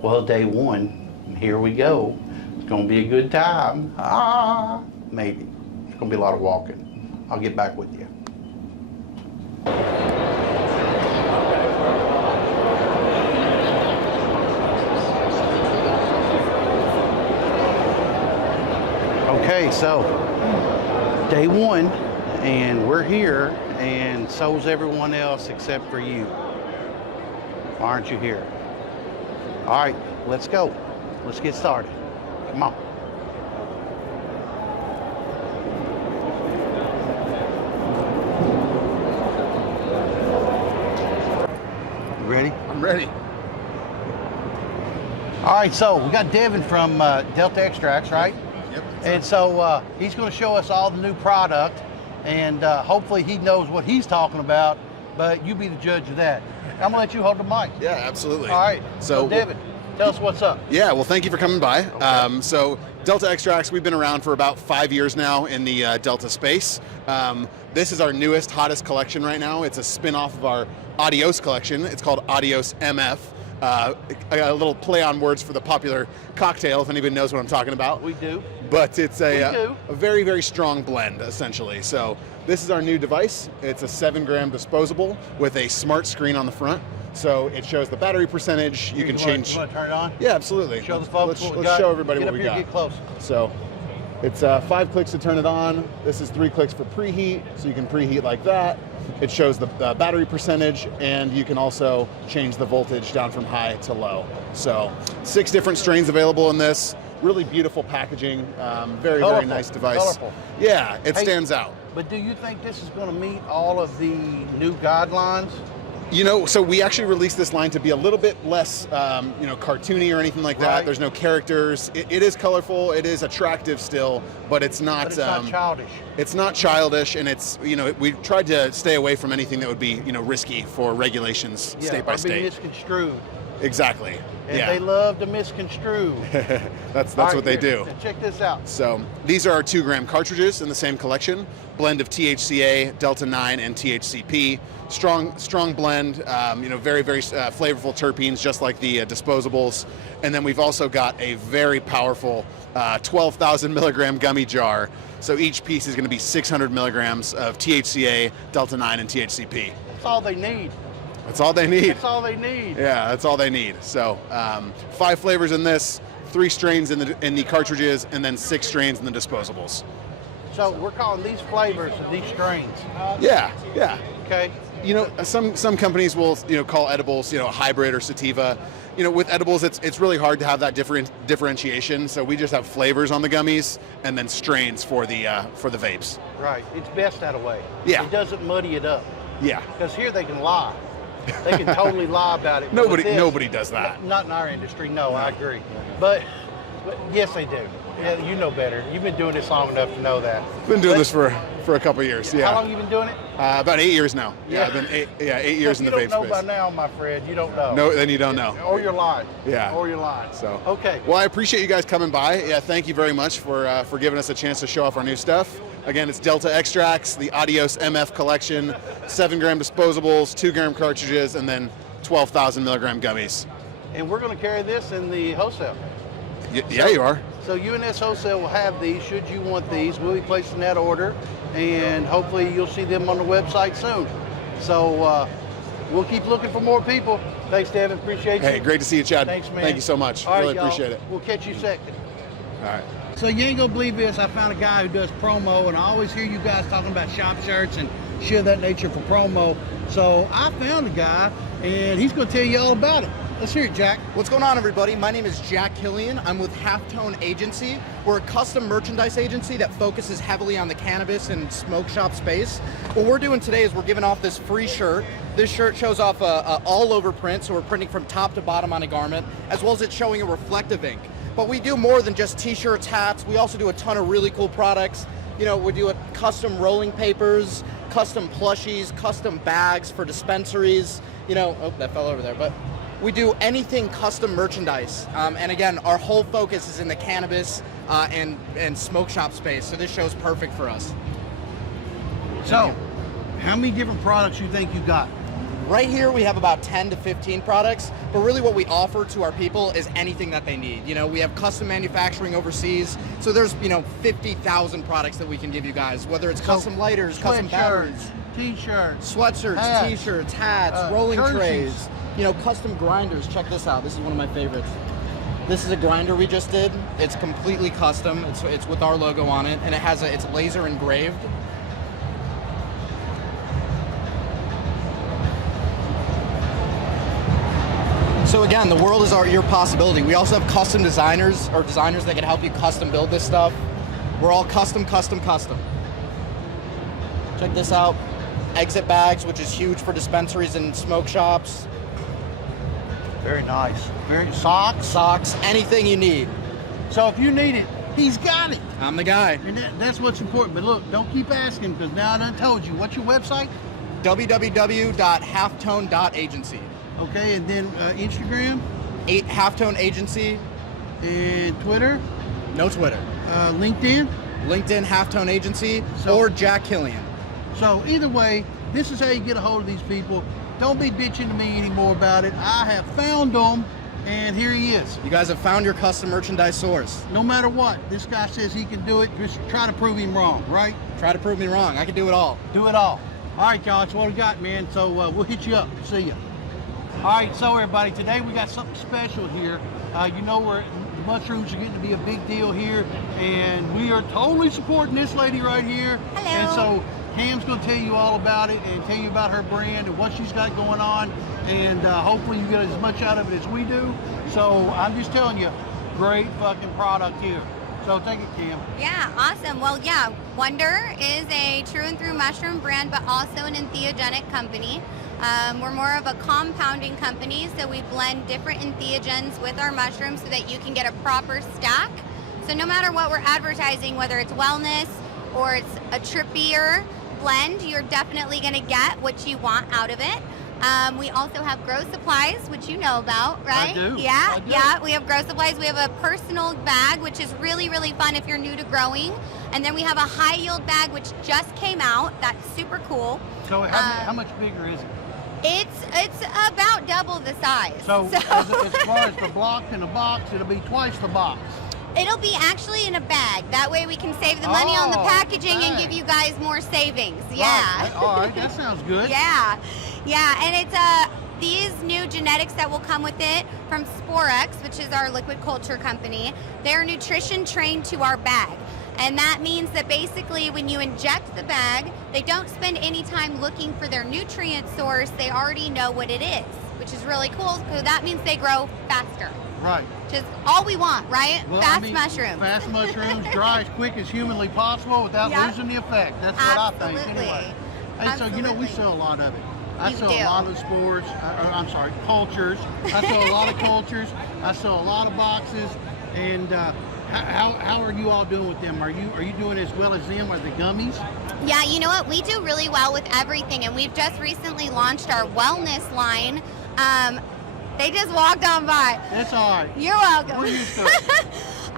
Well, day one, here we go. It's gonna be a good time. Maybe. It's gonna be a lot of walking. I'll get back with you. Okay, so day one, and we're here, and so's everyone else except for you. Why aren't you here? All right, let's go. Let's get started. Come on. You ready? I'm ready. All right, so we got Devin from Delta Extracts, right? Yep. And so he's going to show us all the new product, and hopefully he knows what he's talking about, but you be the judge of that. I'm going to let you hold the mic. Yeah, absolutely. All right, so Devin, tell us what's up. Yeah, well, thank you for coming by. Okay. So Delta Extracts, we've been around for about 5 years now in the Delta space. This is our newest, hottest collection right now. It's a spin-off of our Adios collection. It's called Adios MF. A little play on words for the popular cocktail, if anybody knows what I'm talking about. We do. But it's a very, very strong blend, essentially. So this is our new device. It's a 7-gram disposable with a smart screen on the front. So it shows the battery percentage. You can change. You want to turn it on? Yeah, absolutely. Show the folks what we let's got. show everybody what we got. Get close. So it's 5 clicks to turn it on. This is 3 clicks for preheat, so you can preheat like that. It shows the battery percentage, and you can also change the voltage down from high to low. So 6 different strains available in this. Really beautiful packaging. Very, Colorful. very nice device. Colorful. Yeah, it stands out. But do you think this is going to meet all of the new guidelines? You know, so we actually released this line to be a little bit less, cartoony or anything like that. Right. There's no characters. It is colorful. It is attractive still, but it's not. But it's not childish. It's not childish, and it's we tried to stay away from anything that would be risky for regulations state by state. Be misconstrued. Exactly. And they love to misconstrue. That's what they do. Check this out. So these are our 2-gram cartridges in the same collection. Blend of THCA, Delta 9, and THCP. Strong blend. Very, very flavorful terpenes, just like the disposables. And then we've also got a very powerful 12,000 milligram gummy jar. So each piece is going to be 600 milligrams of THCA, Delta 9, and THCP. That's all they need. That's all they need. That's all they need. Yeah, that's all they need. So 5 flavors in this, 3 strains in the cartridges, and then 6 strains in the disposables. So we're calling these flavors these strains. Yeah. Okay. Some companies will call edibles hybrid or sativa. With edibles it's really hard to have that differentiation. So we just have flavors on the gummies and then strains for the vapes. Right. It's best that way. Yeah. It doesn't muddy it up. Yeah. Because here they can lie. They can totally lie about it. Nobody does that. Not in our industry. No, I agree. But yes, they do. Yeah, you know better. You've been doing this long enough to know that. Been doing this for a couple of years. Yeah. How long have you been doing it? About 8 years now. Yeah, I've been 8 years in the vape space. You don't know by now, my friend. You don't know. No, then you don't know. Or you're lying. Yeah. Or you're lying. So. Okay. Well, I appreciate you guys coming by. Yeah, thank you very much for giving us a chance to show off our new stuff. Again, it's Delta Extracts, the Adios MF collection, 7-gram disposables, 2-gram cartridges, and then 12,000 milligram gummies. And we're going to carry this in the wholesale. Yeah, you are. So UNS Wholesale will have these should you want these. We'll be placing that order, and hopefully you'll see them on the website soon. So we'll keep looking for more people. Thanks, Devin. Appreciate you. Hey, great to see you, Chad. Thanks, man. Thank you so much. All right, really appreciate it. We'll catch you second. All right. So you ain't gonna believe this. I found a guy who does promo, and I always hear you guys talking about shop shirts and shit of that nature for promo. So I found a guy, and he's gonna tell you all about it. Let's hear it, Jack. What's going on, everybody? My name is Jack Killian. I'm with Halftone Agency. We're a custom merchandise agency that focuses heavily on the cannabis and smoke shop space. What we're doing today is we're giving off this free shirt. This shirt shows off a all-over print, so we're printing from top to bottom on a garment, as well as it's showing a reflective ink. But we do more than just t-shirts, hats. We also do a ton of really cool products. We do custom rolling papers, custom plushies, custom bags for dispensaries. Oh, that fell over there, but we do anything custom merchandise. And again, our whole focus is in the cannabis and smoke shop space. So this show's perfect for us. So, how many different products you think you got? Right here we have about 10 to 15 products, but really what we offer to our people is anything that they need. You know, we have custom manufacturing overseas, so there's, 50,000 products that we can give you guys, whether it's custom lighters, custom batteries, t-shirts, sweatshirts, hats, t-shirts, hats, rolling jerseys. trays, custom grinders. Check this out. This is one of my favorites. This is a grinder we just did. It's completely custom. It's with our logo on it, and it's laser engraved. So again, the world is your possibility. We also have custom designers or designers that can help you custom build this stuff. We're all custom. Check this out. Exit bags, which is huge for dispensaries and smoke shops. Very nice. Very socks. Anything you need. So if you need it, he's got it. I'm the guy. And that's what's important. But look, don't keep asking because now I done told you. What's your website? www.halftone.agency. Okay, and then Instagram? Halftone Agency. And Twitter? No Twitter. LinkedIn? LinkedIn, Halftone Agency, So- or Jack Killian. So either way, this is how you get a hold of these people. Don't be bitching to me anymore about it. I have found them, and here he is. You guys have found your custom merchandise source. No matter what, this guy says he can do it. Just try to prove him wrong, right? Try to prove me wrong. I can do it all. Do it all. All right, y'all, that's what we got, man. So we'll hit you up. See ya. All right, so everybody, today we got something special here. The mushrooms are getting to be a big deal here, and we are totally supporting this lady right here. Hello. And so Cam's going to tell you all about it and tell you about her brand and what she's got going on, and hopefully you get as much out of it as we do. So I'm just telling you, great fucking product here. So take it, Cam. Yeah, awesome. Well, yeah, Wonder is a true and through mushroom brand, but also an entheogenic company. We're more of a compounding company, so we blend different entheogens with our mushrooms so that you can get a proper stack. So no matter what we're advertising, whether it's wellness or it's a trippier blend, you're definitely going to get what you want out of it. We also have grow supplies, which you know about, right? I do. Yeah, I do. yeah. We have grow supplies. We have a personal bag, which is really, really fun if you're new to growing. And then we have a high yield bag, which just came out. That's super cool. So how much bigger is it? It's about double the size. So as far as the block in a box, it'll be twice the box. It'll be actually in a bag. That way we can save the money on the packaging and give you guys more savings. Yeah. Right. All right, that sounds good. Yeah, and it's these new genetics that will come with it from Sporex, which is our liquid culture company. They're nutrition trained to our bag. And that means that basically when you inject the bag, they don't spend any time looking for their nutrient source. They already know what it is, which is really cool. So that means they grow faster. Right. Which is all we want, right? Well, Fast I mean, mushrooms. Fast mushrooms, dry as quick as humanly possible without Yep. losing the effect. That's what I think Absolutely. anyway. Hey, so we Absolutely. sell a lot of it. I You sell do. a lot of cultures. I sell a lot of cultures. I sell a lot of boxes. And how are you all doing with them? Are you doing as well as them? Are the gummies? Yeah, you know what? We do really well with everything, and we've just recently launched our wellness line. They just walked on by. That's all right. You're welcome. We're used to it.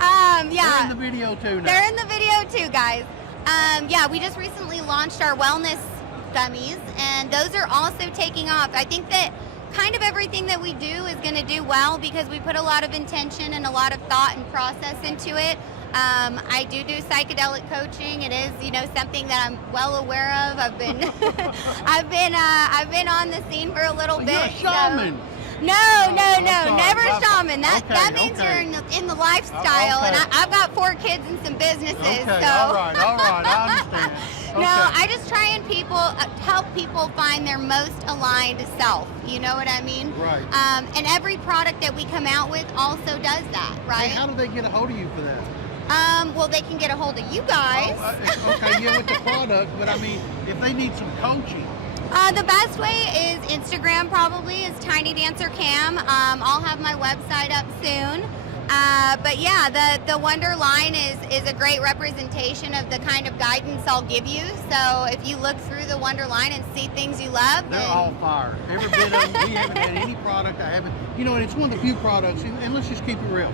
Yeah. They're in the video too now. They're in the video too, guys. Yeah, we just recently launched our wellness gummies, and those are also taking off. I think that kind of everything that we do is going to do well because we put a lot of intention and a lot of thought and process into it. I do psychedelic coaching. It is, something that I'm well aware of. I've been I've been on the scene for a little You're bit. a shaman. No, sorry. never shaman. That means okay. you're in the lifestyle, and Okay. I've got 4 kids and some businesses. Okay, So. all right, I understand. Okay. No, I just try and help people find their most aligned self. You know what I mean? Right. And every product that we come out with also does that, right? Hey, how do they get a hold of you for that? Well, they can get a hold of you guys. Okay, yeah, with the product, but I mean, if they need some coaching. The best way is Instagram, probably, is Tiny Dancer Cam. I'll have my website up soon. But yeah, the Wonder line is a great representation of the kind of guidance I'll give you. So if you look through the Wonder line and see things you love, They're then all fire. Every bit of them. We haven't had any product I haven't. And it's one of the few products, and let's just keep it real.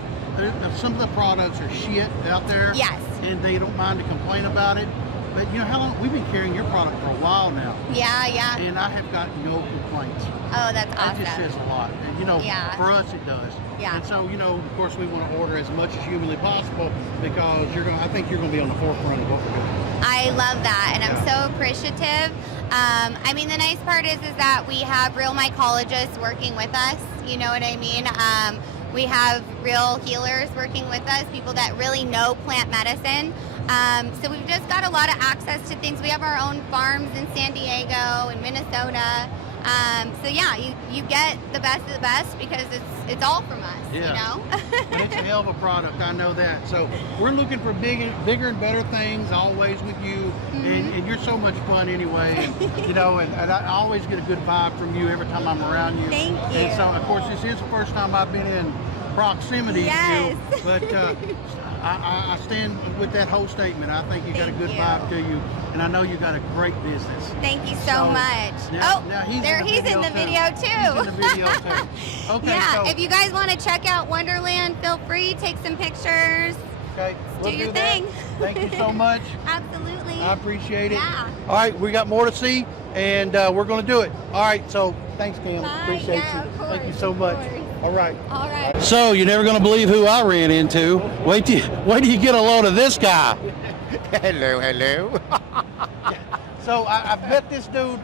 Some of the products are shit out there. Yes. And they don't mind to complain about it. But you know how long we've been carrying your product for a while now, Yeah, yeah. and I have got no complaints. Oh, that's That just says awesome. a lot. And, you know, Yeah. for us it does. Yeah. And so, you know, of course, we want to order as much as humanly possible because I think you're going to be on the forefront of what we're doing. I love that, and I'm so appreciative. I mean, the nice part is that we have real mycologists working with us. You know what I mean? We have real healers working with us, people that really know plant medicine. So we've just got a lot of access to things. We have our own farms in San Diego and Minnesota. So yeah, you get the best of the best because it's all from us, Yeah. you know? And it's a hell of a product, I know that. So we're looking for bigger and better things always with you, and you're so much fun anyway. And, you know, and I always get a good vibe from you every time I'm around you. Thank you. And so, of course, this is the first time I've been in proximity Yes. to you, but I stand with that whole statement. I think you got a Thank good you. vibe to you, and I know you got a great business. Thank you so much. Now He's in the video too. He's in the video too. Okay, Yeah, so, if you guys want to check out Wonderland, feel free, take some pictures. okay, we'll your that. thing. Thank you so much. Absolutely. I appreciate it. Yeah. All right, we got more to see, and we're going to do it. All right, so thanks, Kim. Bye. Appreciate Yeah, you. of course, Thank you so of much. course. All right. All right. So you're never going to believe who I ran into. Wait till you get a load of this guy. Hello. So I've met this dude.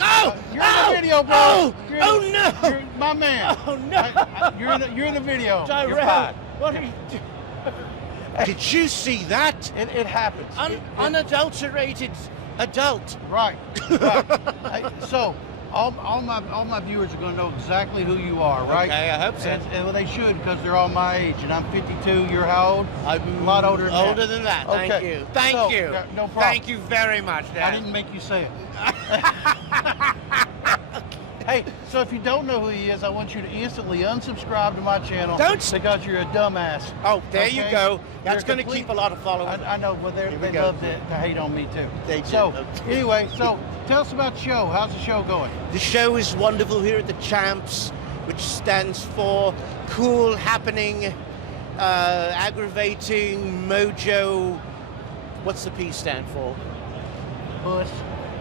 Oh! You're in the video, bro. Oh! You're Oh, in- no! You're my man. Oh, no! You're in the video. You're Tyrell, fine. what are you doing? Did you see that? It happens. Unadulterated adult. Right. Right. Hey, so all my viewers are going to know exactly who you are, right? Okay, I hope so. And well, they should because they're all my age, and I'm 52. You're how old? I'm a lot older than that. older than that. Thank Okay. you. Thank So, you. no problem. Thank you very much, I Dad. didn't make you say it. Hey, so if you don't know who he is, I want you to instantly unsubscribe to my channel. Don't. Because you're a dumbass. Oh, there you Okay? go. That's You're going to complete- keep a lot of followers. I know, but Here we they go. love to hate on me too. They do. So anyway, so tell us about the show. How's the show going? The show is wonderful here at the Champs, which stands for cool, happening, aggravating, mojo. What's the P stand for? Puss.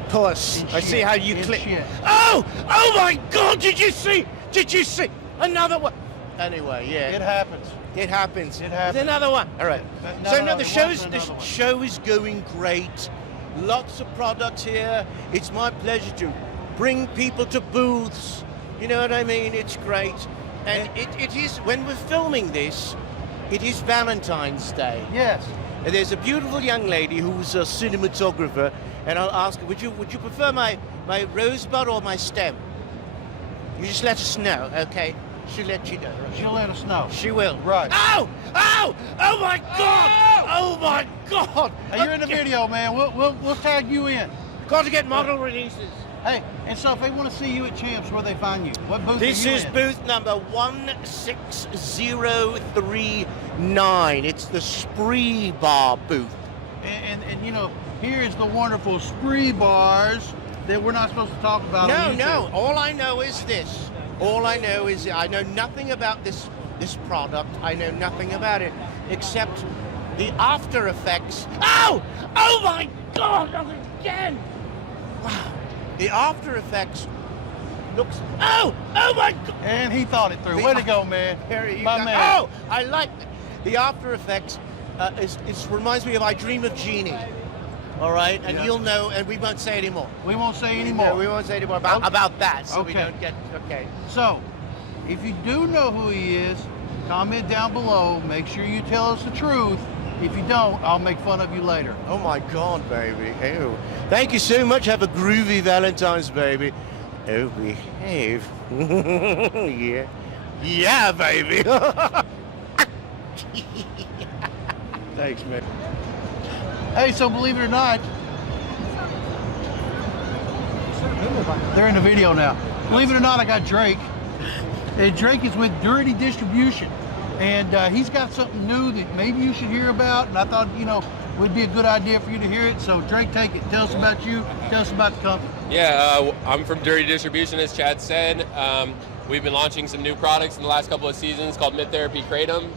Puss. And I see shit. how you And click. shit. Oh! Oh my God! Did you see? Did you see? Another one. Anyway, yeah. It happens. It happens. It happens. There's another one. All right. No, So no, no, there the wasn't another one. show is going great. Lots of products here. It's my pleasure to bring people to booths. You know what I mean? It's great. And it is, when we're filming this, it is Valentine's Day. Yes. And there's a beautiful young lady who's a cinematographer, and I'll ask her, would you prefer my rosebud or my stem? You just let us know, okay? She'll let you know. She'll let us know. She will. Right. Ow! Ow! Oh my God! Oh my God! Hey, you're in the video, man. We'll tag you in. Got to get model releases. Hey, and so if they want to see you at Champs, where they find you? What booth This are you is in? booth number 16039. It's the Spree Bar booth. And you know, here's the wonderful spree bars that we're not supposed to talk about. No, on YouTube. no. All I know is this. All I know is I know nothing about this product. I know nothing about it except the after effects. Ow! Oh my God! Not again! Wow. The after effects looks. Oh! Oh my God! And he thought it through. Way to go, man. Here you My go. man. Oh! I like the after effects. It reminds me of I Dream of Jeannie. All right, and Yeah. you'll know, and we won't say anymore. We won't say anymore. No, we won't say anymore about that, so we Okay. don't get okay. So, if you do know who he is, comment down below. Make sure you tell us the truth. If you don't, I'll make fun of you later. Oh my God, baby! Ew. Thank you so much. Have a groovy Valentine's, baby. Oh, behave. Yeah, yeah, baby. Thanks, man. Hey, so believe it or not, they're in the video now. Believe it or not, I got Drake. And Drake is with Dirty Distribution. And he's got something new that maybe you should hear about. And I thought, you know, would be a good idea for you to hear it. So Drake, take it. Tell us about you. Tell us about the company. Yeah, I'm from Dirty Distribution, as Chad said. We've been launching some new products in the last couple of seasons called Mid Therapy Kratom.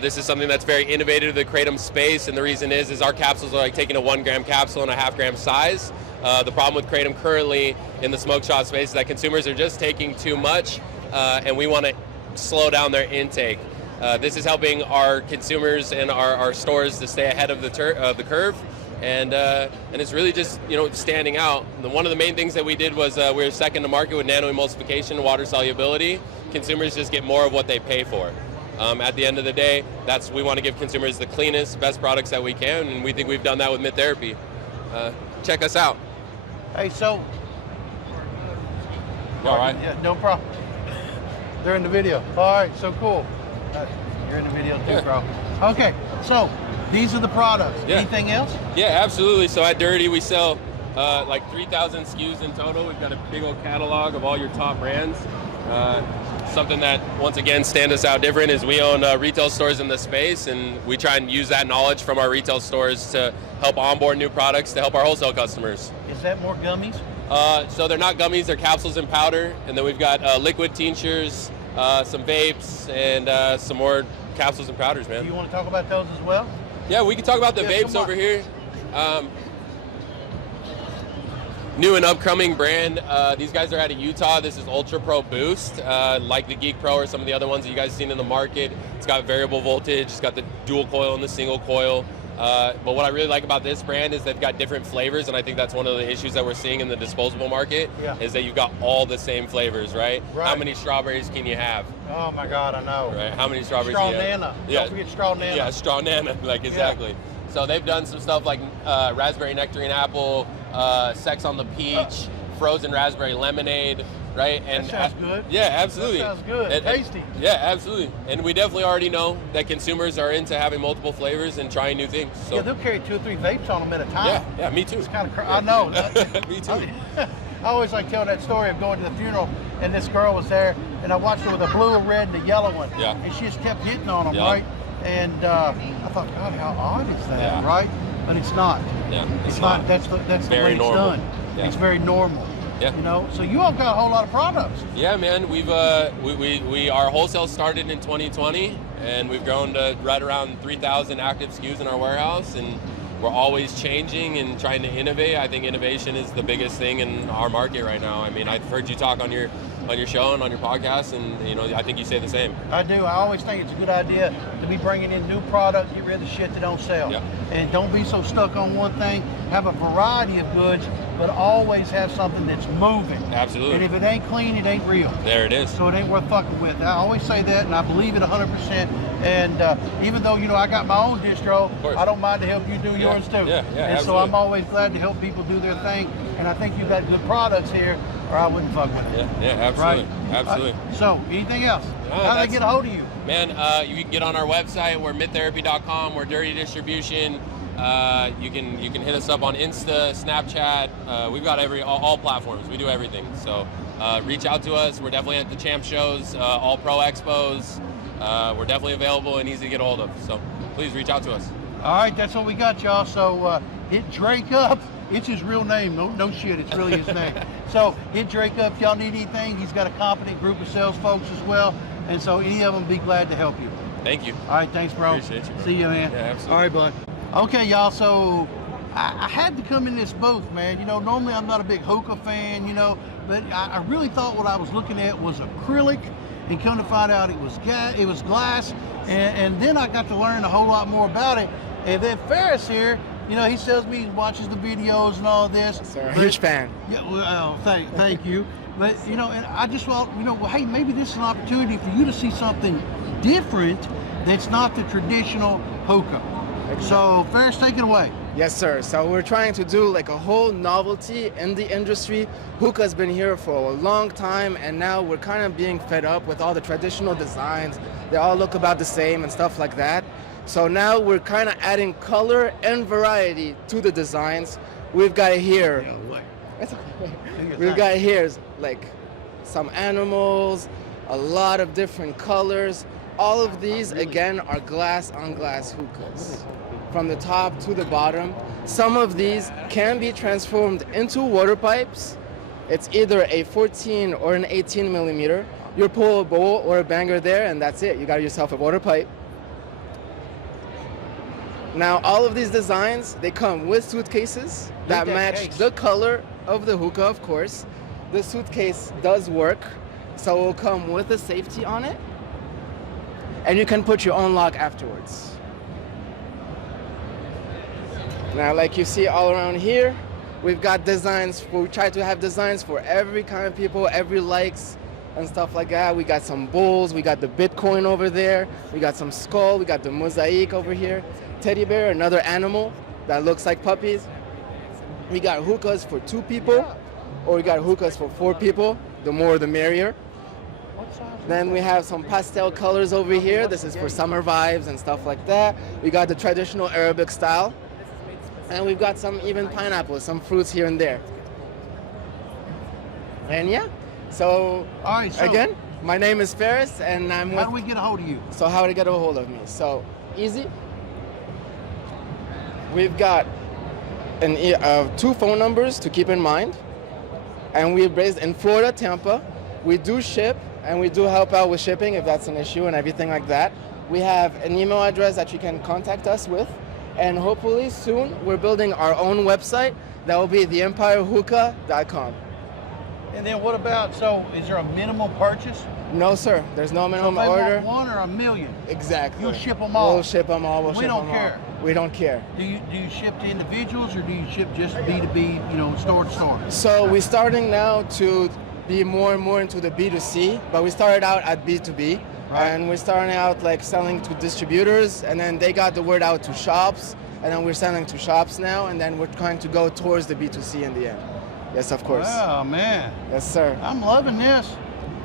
This is something that's very innovative to the kratom space, and the reason is our capsules are like taking a 1 gram capsule in a half gram size. The problem with kratom currently in the smoke shop space is that consumers are just taking too much, and we want to slow down their intake. This is helping our consumers and our stores to stay ahead of the curve, and it's really just standing out. One of the main things that we did was we were second to market with nano emulsification and water solubility. Consumers just get more of what they pay for. At the end of the day, we want to give consumers the cleanest, best products that we can, and we think we've done that with Mid Therapy. Check us out. Hey, so. All right. Yeah, no problem. They're in the video. All right, so cool. You're in the video too, bro. Okay, so these are the products. Yeah. Anything else? Yeah, absolutely. So at Dirty, we sell like 3,000 SKUs in total. We've got a big old catalog of all your top brands. Something that, once again, stands us out different is we own retail stores in the space, and we try and use that knowledge from our retail stores to help onboard new products to help our wholesale customers. Is that more gummies? So they're not gummies, they're capsules and powder, and then we've got liquid tinctures, some vapes, and some more capsules and powders, man. Do you want to talk about those as well? Yeah, we can talk about the vapes over here. New and upcoming brand. These guys are out of Utah. This is Ultra Pro Boost, like the Geek Pro or some of the other ones that you guys have seen in the market. It's got variable voltage. It's got the dual coil and the single coil. But what I really like about this brand is they've got different flavors, and I think that's one of the issues that we're seeing in the disposable market, is that you've got all the same flavors, right? How many strawberries can you have? Oh my God, I know. Right? How many strawberries Straw can you have? Nana. Yeah. Don't forget Straw Nana. Yeah, Straw Nana, like exactly. Yeah. So they've done some stuff like raspberry nectarine apple, sex on the peach, frozen raspberry lemonade, right? And that sounds good. Yeah, absolutely. That sounds good. Tasty. Yeah, absolutely. And we definitely already know that consumers are into having multiple flavors and trying new things. So. Yeah, they'll carry 2 or 3 vapes on them at a time. Yeah, me too. It's kind of I know. Me too. I always like tell that story of going to the funeral, and this girl was there, and I watched her with a blue, a red, and a yellow one. Yeah. And she just kept hitting on them, right? And I thought, God, how odd is that, right? But it's not. Yeah, it's not. That's the way it's done. Yeah. It's very normal. Yeah. So you all got a whole lot of products. Yeah, man. We've our wholesale started in 2020, and we've grown to right around 3,000 active SKUs in our warehouse, and we're always changing and trying to innovate. I think innovation is the biggest thing in our market right now. I mean, I've heard you talk on your show and on your podcast, and I think you say the same. I do. I always think it's a good idea to be bringing in new products, get rid of the shit that don't sell. Yeah. And don't be so stuck on one thing. Have a variety of goods, but always have something that's moving. Absolutely. And if it ain't clean, it ain't real. There it is. So it ain't worth fucking with. I always say that, and I believe it 100%. And even though, I got my own distro, I don't mind to help you do yours too. Yeah, and absolutely. so I'm always glad to help people do their thing. And I think you've got good products here, or I wouldn't fuck with it. Yeah, absolutely. Right? Absolutely. So, anything else? How do they get a hold of you? Man, you can get on our website. We're midtherapy.com. We're Dirty Distribution. You can hit us up on Insta, Snapchat. We've got all platforms. We do everything. So reach out to us. We're definitely at the champ shows, all pro expos. We're definitely available and easy to get a hold of. So please reach out to us. All right, that's what we got, y'all. So hit Drake up. It's his real name. No shit. It's really his name. So hit Drake up if y'all need anything. He's got a competent group of sales folks as well. And so any of them be glad to help you. Thank you. All right, thanks, bro. Appreciate you, bro. See you, man. Yeah, absolutely. All right, bud. Okay, y'all. So I had to come in this booth, man. Normally I'm not a big hookah fan, but I really thought what I was looking at was acrylic, and come to find out it was glass. And then I got to learn a whole lot more about it. And then Ferris here, he tells me he watches the videos and all this. Sir, huge fan. Yeah, well, thank you. But, and I just thought, hey, maybe this is an opportunity for you to see something different that's not the traditional hookah. So, Ferris, take it away. Yes, sir. So we're trying to do like a whole novelty in the industry. Hookah's been here for a long time, and now we're kind of being fed up with all the traditional designs. They all look about the same and stuff like that. So now we're kind of adding color and variety to the designs. We've got here, we've got here like some animals, a lot of different colors. All of these, again, are glass-on-glass hookahs. From the top to the bottom. Some of these can be transformed into water pipes. It's either a 14 or an 18 millimeter. You pull a bowl or a banger there, and that's it. You got yourself a water pipe. Now, all of these designs, they come with suitcases that Look at that match case. the color of the hookah, of course. The suitcase does work, so it will come with a safety on it. And you can put your own lock afterwards. Now, like you see all around here, we've got designs, we try to have designs for every kind of people, every likes and stuff like that. We got some bulls, we got the Bitcoin over there, we got some skull, we got the mosaic over here. Teddy bear, another animal that looks like puppies. We got hookahs for 2 people, or we got hookahs for 4 people. The more the merrier. Then we have some pastel colors over here. This is for summer vibes and stuff like that. We got the traditional Arabic style. And we've got some even pineapples, some fruits here and there. And yeah, so, All right, so again, my name is Ferris and I'm how do with, we get a hold of you? so how to get a hold of me. So easy. We've got 2 phone numbers to keep in mind. And we're based in Florida, Tampa. We do ship and we do help out with shipping if that's an issue and everything like that. We have an email address that you can contact us with. And hopefully soon we're building our own website that will be theempirehookah.com. And then what about, so is there a minimal purchase? No, sir. There's no So if minimum they order. want 1 or a million, Exactly. you'll ship them all. We'll ship them all. We'll We ship don't them care. all. We don't care. do you ship to individuals or do you ship just B2B, store to store? So we're starting now to be more and more into the B2C, but we started out at B2B. Right. And we're starting out like selling to distributors, and then they got the word out to shops, and then we're selling to shops now, and then we're trying to go towards the B2C in the end. Yes, of course. Oh man, Yes, sir. I'm loving this.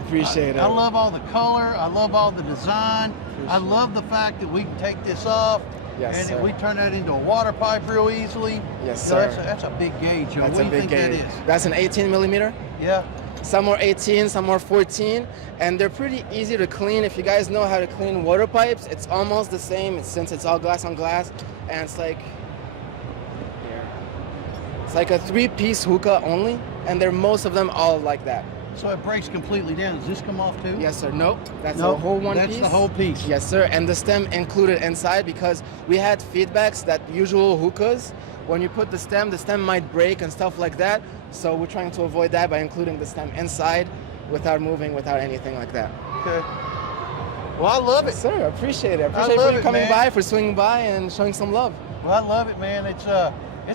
Appreciate it. I love all the color. I love all the design. I love the fact that we can take this off Yes, and sir. we turn that into a water pipe real easily. Yes, You know, sir. That's a big gauge. That's what do a you big think gauge. that is? That's an 18 millimeter. Yeah. Some are 18, some are 14, and they're pretty easy to clean. If you guys know how to clean water pipes, it's almost the same since it's all glass on glass, and it's like a 3-piece hookah only, and they're most of them all like that. So it breaks completely down. Does this come off too? Yes, sir. Nope. That's Nope, the whole one that's piece. the whole piece. Yes, sir. And the stem included inside because we had feedbacks that usual hookahs, when you put the stem might break and stuff like that. So we're trying to avoid that by including the stem inside without moving, without anything like that. Okay. Well, I love it. Yes, sir. I appreciate it. I I appreciate love you it, coming man. by, for swinging by and showing some love. Well, I love it, man. It's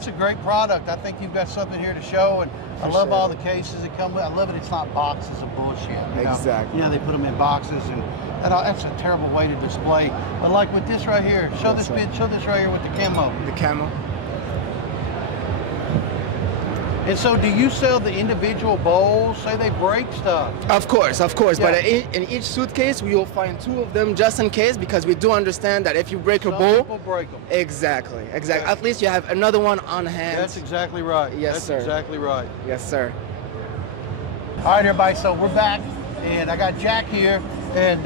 a great product. I think you've got something here to show, and I love Appreciate all it. the cases that come with. I love it. It's not boxes of bullshit. You know? Exactly. They put them in boxes, and that's a terrible way to display. But like with this right here, show Yes, sir. show this right here with the camo. The camel. And so, do you sell the individual bowls? Say they break stuff. Of course. Yeah. But in each suitcase, we will find 2 of them just in case, because we do understand that if you break a Some bowl, people break them. exactly. Okay. At least you have another one on hand. That's exactly right. Yes, That's sir. exactly right. Yes, sir. All right, everybody. So we're back, and I got Jack here, and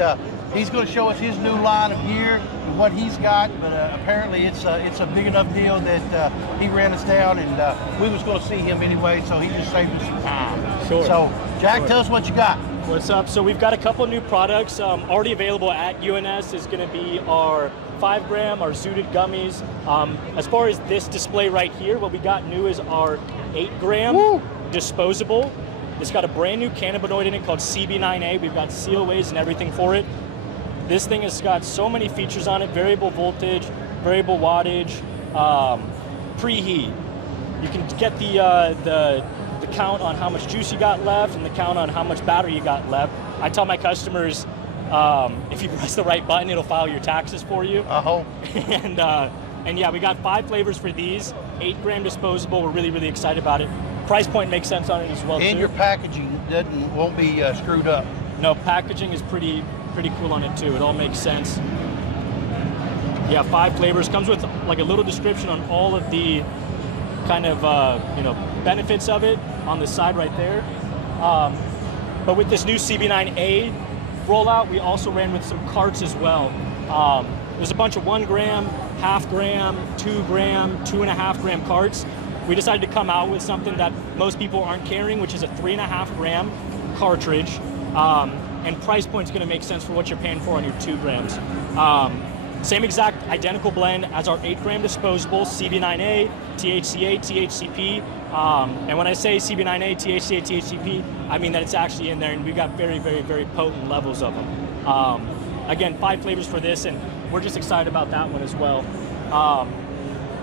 he's going to show us his new line of gear and what he's got. But apparently, it's a big enough deal that he ran us down, and we was going to see him anyway, so he just saved us some time. Sure. So, Jack, tell us what you got. What's up? So we've got a couple new products already available at UNS. Is going to be our 5 gram, our zooted gummies. As far as this display right here, what we got new is our 8 gram disposable. It's got a brand new cannabinoid in it called CB9A. We've got COAs and everything for it. This thing has got so many features on it: variable voltage, variable wattage, preheat. You can get the count on how much juice you got left and the count on how much battery you got left. I tell my customers, if you press the right button, it'll file your taxes for you. Uh-huh. And yeah, we got 5 flavors for these. 8 gram disposable. We're really, really excited about it. Price point makes sense on it as well. And too. your packaging won't be screwed up. No, packaging is pretty cool on it too. It all makes sense. Yeah, 5 flavors. Comes with like a little description on all of the kind of benefits of it on the side right there. But with this new CB9A rollout, we also ran with some carts as well. There's a bunch of 1 gram, half gram, 2 gram, 2.5 gram carts. We decided to come out with something that most people aren't carrying, which is a 3.5 gram cartridge. And price point's going to make sense for what you're paying for on your 2 grams. Same exact identical blend as our 8-gram disposable, CB9A, THCA, THCP. And when I say CB9A, THCA, THCP, I mean that it's actually in there, and we've got very, very, very potent levels of them. Again, 5 flavors for this, and we're just excited about that one as well.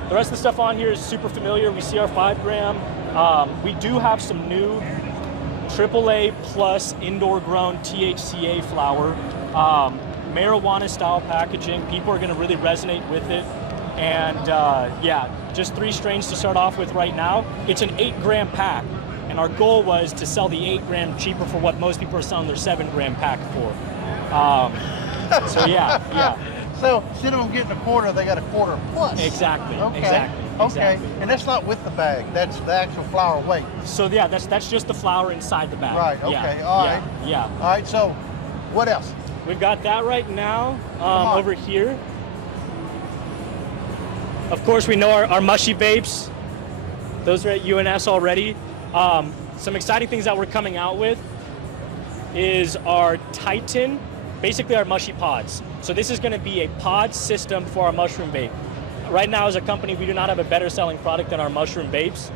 The rest of the stuff on here is super familiar. We see our 5-gram. We do have some new AAA plus indoor grown THCA flower. Marijuana style packaging. People are going to really resonate with it. And yeah, just 3 strains to start off with right now. It's an 8-gram pack. And our goal was to sell the 8-gram cheaper for what most people are selling their 7-gram pack for. So yeah. So instead of them getting a quarter, they got a quarter plus. Exactly. Okay. Exactly. Okay. And that's not with the bag. That's the actual flour weight. So yeah, that's just the flour inside the bag. Right. Okay. Yeah. All right. Yeah. All right. So, what else? We've got that right now over here. Of course, we know our mushy vapes. Those are at UNS already. Some exciting things that we're coming out with is our Titan, basically our mushy pods. So this is going to be a pod system for our mushroom vape. Right now as a company, we do not have a better selling product than our mushroom vapes.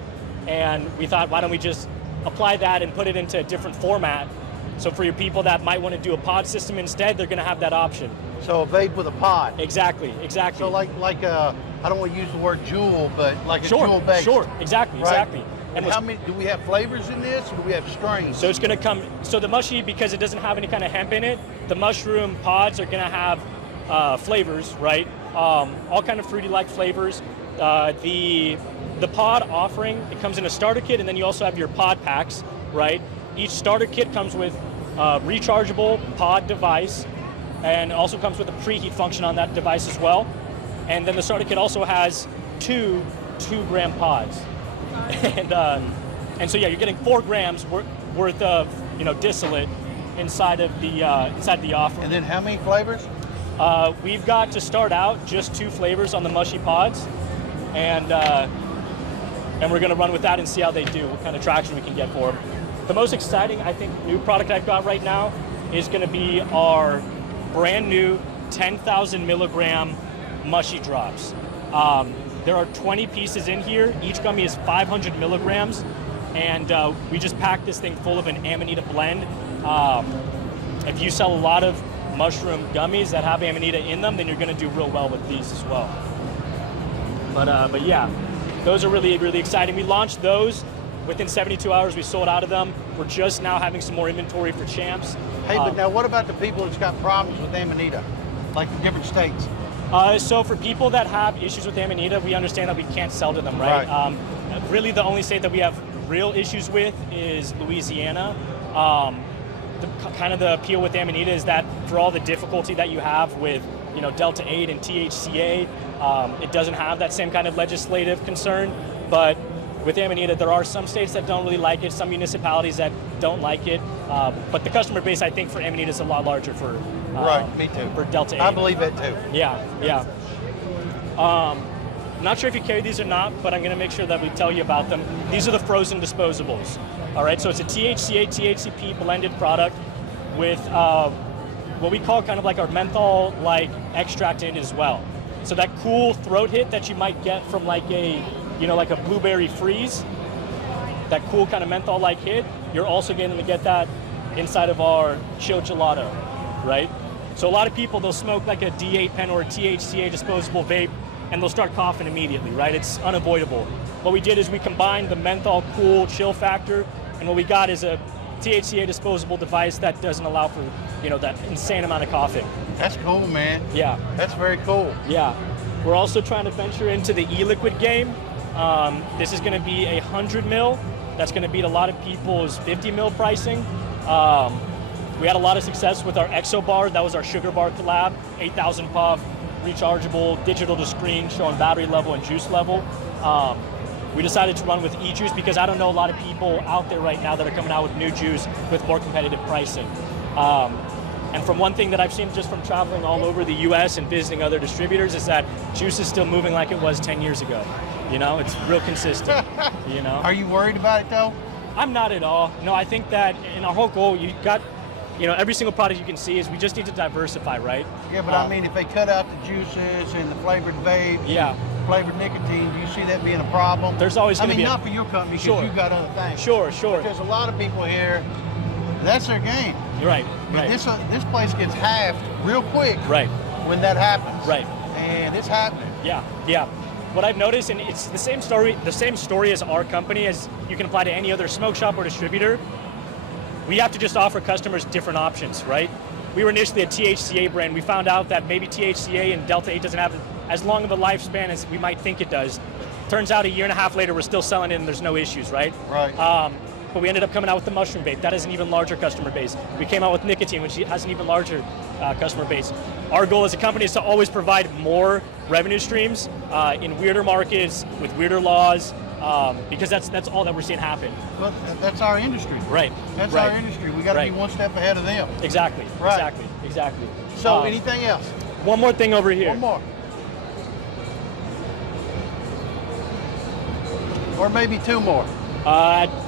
And we thought, why don't we just apply that and put it into a different format. So for your people that might want to do a pod system instead, they're going to have that option. So a vape with a pod. Exactly. So like a, I don't want to use the word jewel, but like a jewel base. Sure, exactly. And how many, do we have flavors in this, or do we have strains? So it's going to come, so the mushy, because it doesn't have any kind of hemp in it, the mushroom pods are going to have flavors, right? All kind of fruity-like flavors. The pod offering, it comes in a starter kit, and then you also have your pod packs, right? Each starter kit comes with a rechargeable pod device, and also comes with a preheat function on that device as well. And then the starter kit also has 2 2-gram pods. And so yeah, you're getting 4 grams worth of distillate inside of the offering. And then how many flavors? We've got to start out just 2 flavors on the mushy pods, and we're going to run with that and see how they do, what kind of traction we can get for them. The most exciting, I think, new product I've got right now is going to be our brand new 10,000 milligram mushy drops. There are 20 pieces in here. Each gummy is 500 milligrams, and we just packed this thing full of an Amanita blend. If you sell a lot of mushroom gummies that have Amanita in them, then you're going to do real well with these as well. But yeah, those are really, really exciting. We launched those. Within 72 hours, we sold out of them. We're just now having some more inventory for Champs. Hey, but now what about the people that's got problems with Amanita, like in different states? So for people that have issues with Amanita, we understand that we can't sell to them, right? Really, the only state that we have real issues with is Louisiana. Kind of the appeal with Amanita is that for all the difficulty that you have with Delta 8 and THCA, it doesn't have that same kind of legislative concern. But with Amanita, there are some states that don't really like it, some municipalities that don't like it. But the customer base, I think, for Amanita is a lot larger for me too. For Delta 8. I believe it too. Yeah. Not sure if you carry these or not, but I'm going to make sure that we tell you about them. These are the frozen disposables. All right, so it's a THCA, THCP blended product with what we call kind of like our menthol-like extract in as well. So that cool throat hit that you might get from like a blueberry freeze, that cool kind of menthol-like hit, you're also going to get that inside of our chilled gelato, right? So a lot of people, they'll smoke like a D8 pen or a THCA disposable vape, and they'll start coughing immediately, right? It's unavoidable. What we did is we combined the menthol cool chill factor, and what we got is a THCA disposable device that doesn't allow for, that insane amount of coughing. That's cool, man. Yeah. That's very cool. Yeah. We're also trying to venture into the e-liquid game. This is going to be 100 mil. That's going to beat a lot of people's 50 mil pricing. We had a lot of success with our Exo Bar. That was our sugar bar collab, 8,000 puff, rechargeable, digital to screen, showing battery level and juice level. We decided to run with e-juice because I don't know a lot of people out there right now that are coming out with new juice with more competitive pricing. And from one thing that I've seen just from traveling all over the US and visiting other distributors is that juice is still moving like it was 10 years ago. It's real consistent, Are you worried about it though? I'm not at all. No, I think that in our whole goal, every single product you can see is we just need to diversify, right? Yeah, but I mean, if they cut out the juices and the flavored vapes, Yeah. flavored nicotine, do you see that being a problem? There's always I gonna mean, be a- not for your company because Sure. you've got other things. Sure. But there's a lot of people here. That's their game. Right. This place gets halved real quick. Right. When that happens. Right. And it's happening. Yeah. What I've noticed, and it's the same story as our company, as you can apply to any other smoke shop or distributor. We have to just offer customers different options, right? We were initially a THCA brand. We found out that maybe THCA and Delta 8 doesn't have as long of a lifespan as we might think it does. Turns out a year and a half later, we're still selling it and there's no issues, right? Right. But we ended up coming out with the mushroom vape. That is an even larger customer base. We came out with nicotine, which has an even larger customer base. Our goal as a company is to always provide more revenue streams in weirder markets with weirder laws, because that's all that we're seeing happen. Well, that's our industry. Right. That's right. our industry. We got to be Right. one step ahead of them. Exactly. Right. Exactly. So anything else? One more thing over here. One more. Or maybe two more.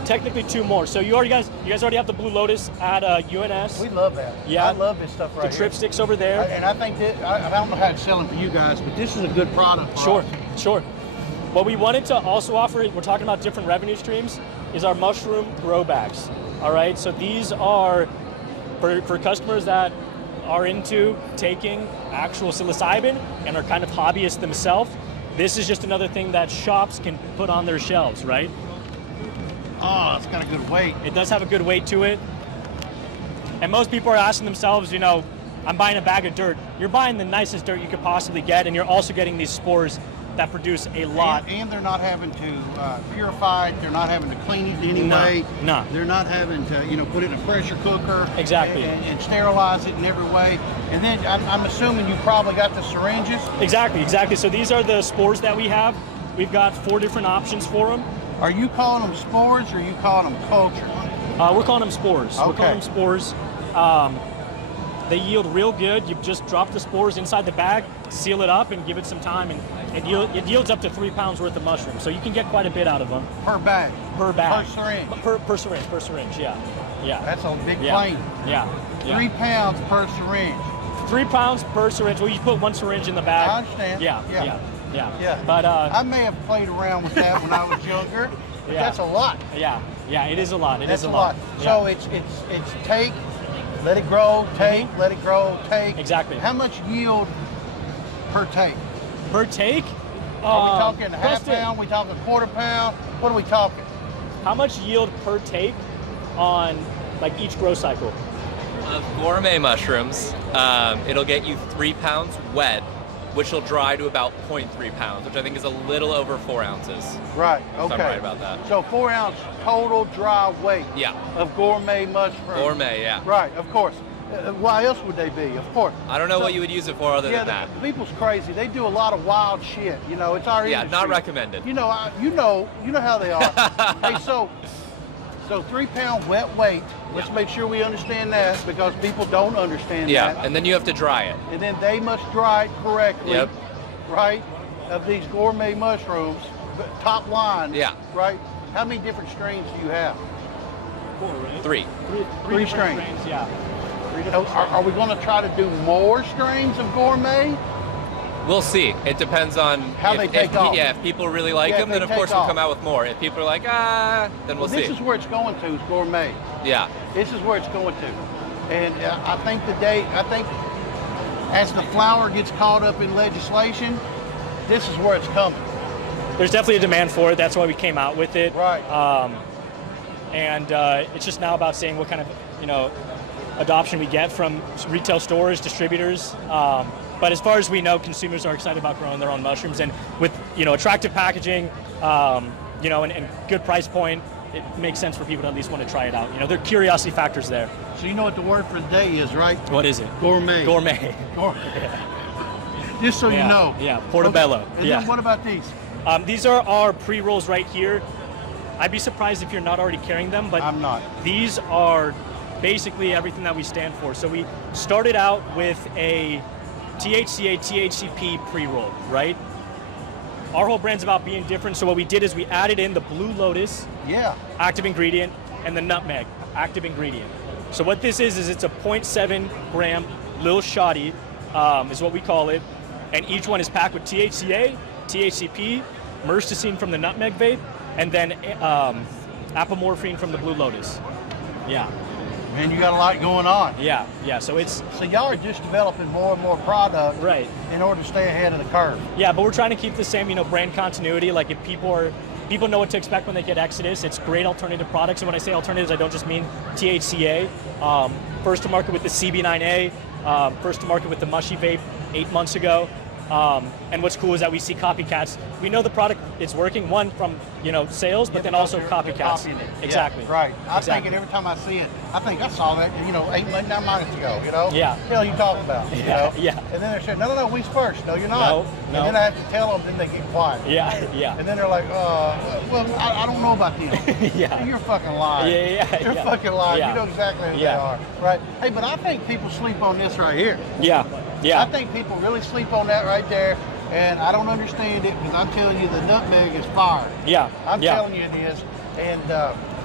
Technically two more. So you guys already have the Blue Lotus at UNS. We love that. Yeah. I love this stuff right the here. Tripsticks over there. And I think that, I don't know how it's selling for you guys, but this is a good product for Sure, us. sure. What we wanted to also offer, we're talking about different revenue streams, is our mushroom grow bags. All right, so these are for customers that are into taking actual psilocybin and are kind of hobbyists themselves. This is just another thing that shops can put on their shelves, right? Oh, it's got a good weight. It does have a good weight to it. And most people are asking themselves, I'm buying a bag of dirt. You're buying the nicest dirt you could possibly get, and you're also getting these spores that produce a lot. And they're not having to purify it. They're not having to clean it in any way. No. They're not having to, put it in a pressure cooker. Exactly. And sterilize it in every way. And then I'm assuming you probably got the syringes. Exactly. So these are the spores that we have. We've got 4 different options for them. Are you calling them spores or are you calling them culture? We're calling them spores. Okay. We're calling them spores. They yield real good. You just drop the spores inside the bag, seal it up, and give it some time, and it yields up to 3 pounds worth of mushrooms. So you can get quite a bit out of them. Per bag? Per bag. Per syringe? Per syringe, yeah. That's a big Yeah. claim. Yeah. 3 pounds per syringe. 3 pounds per syringe. Well, you put 1 syringe in the bag. I understand. Yeah. But I may have played around with that when I was younger, but that's a lot. Yeah, it is a lot. It That's is a a lot. Yeah. So it's take, let it grow, take, let it grow, take. Exactly. How much yield per take? Per take? Are we talking half Preston, pound? We talking quarter pound? What are we talking? How much yield per take on each grow cycle? Of gourmet mushrooms, it'll get you 3 pounds wet, which will dry to about 0.3 pounds, which I think is a little over 4 ounces. Right, If okay. I'm right about that. So 4 ounce total dry weight Yeah. of gourmet mushroom. Gourmet, yeah. Right, of course. Why else would they be? Of course. I don't know So- what you would use it for other Yeah, than that. people's crazy. They do a lot of wild shit. It's our Yeah, industry. not recommended. You know how they are. Hey, so 3 pound wet weight. Let's make sure we understand that because people don't understand Yeah, that. and then you have to dry it. And then they must dry it correctly. Yep. Right? Of these gourmet mushrooms, top line. Yeah. Right? How many different strains do you have? 4, right? 3. Three different strains. Yeah. Are we going to try to do more strains of gourmet? We'll see. It depends on How they take off. Yeah, if people really like Yeah, if them, then they of course take we'll off. come out with more. If people are like, then we'll see. This is where it's going to, is gourmet. Yeah. This is where it's going to. And I think as the flower gets caught up in legislation, this is where it's coming. There's definitely a demand for it. That's why we came out with it. Right. And it's just now about seeing what kind of adoption we get from retail stores, distributors. But as far as we know, consumers are excited about growing their own mushrooms, and with attractive packaging, and good price point, it makes sense for people to at least want to try it out. There are curiosity factors there. So you know what the word for the day is, right? What is it? Gourmet. Gourmet. Just so you know. Yeah, Portobello. Okay. And Yeah. then what about these? These are our pre-rolls right here. I'd be surprised if you're not already carrying them, but I'm not. These are basically everything that we stand for. So we started out with a THCA, THCP pre-roll, right? Our whole brand's about being different, so what we did is we added in the Blue Lotus Yeah. active ingredient and the nutmeg active ingredient. So what this is it's a 0.7 gram Lil Shotty, is what we call it. And each one is packed with THCA, THCP, myrcene from the nutmeg vape, and then apomorphine from the Blue Lotus. Yeah. Man, you got a lot going on. Yeah, yeah. So y'all are just developing more and more product, right, in order to stay ahead of the curve. Yeah, but we're trying to keep the same, brand continuity. Like if people know what to expect when they get Exodus. It's great alternative products, and when I say alternatives, I don't just mean THCA. First to market with the CB9A, first to market with the Mushy Vape 8 months ago. And what's cool is that we see copycats. We know the product is working, one from sales, but then also copycats. Exactly. Yeah, right. I exactly. think every time I see it, I think I saw that 8 months, 9 months ago. Yeah. Hell, you talking about? Yeah. And then they said, no, we first. No, you're not. No. And then I have to tell them, then they get quiet. Yeah. And then they're like, well, I don't know about them. Yeah. You're fucking lying. Yeah. You're fucking lying. Yeah. You know exactly who they are, right? Hey, but I think people sleep on this right here. Yeah. I think people really sleep on that right there. And I don't understand it because I'm telling you the nutmeg is fire. Yeah. I'm telling you it is. And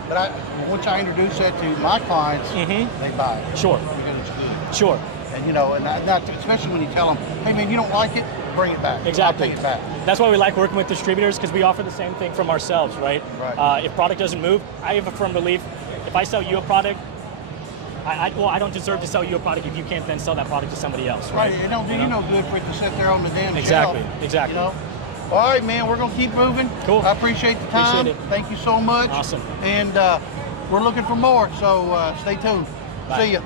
but once I introduce that to my clients, they buy it. Sure. Because it's good. Sure. And and not especially when you tell them, hey man, you don't like it, bring it back. Exactly. I'll take it back. That's why we like working with distributors, because we offer the same thing from ourselves, right? Right. If product doesn't move, I have a firm belief, if I sell you a product, I don't deserve to sell you a product if you can't then sell that product to somebody else, right? It don't do you no good for it to sit there on the damn Exactly. shelf. Exactly. All right, man, we're going to keep moving. Cool. I appreciate the time. Appreciate it. Thank you so much. Awesome. And we're looking for more, so stay tuned. Bye. See ya.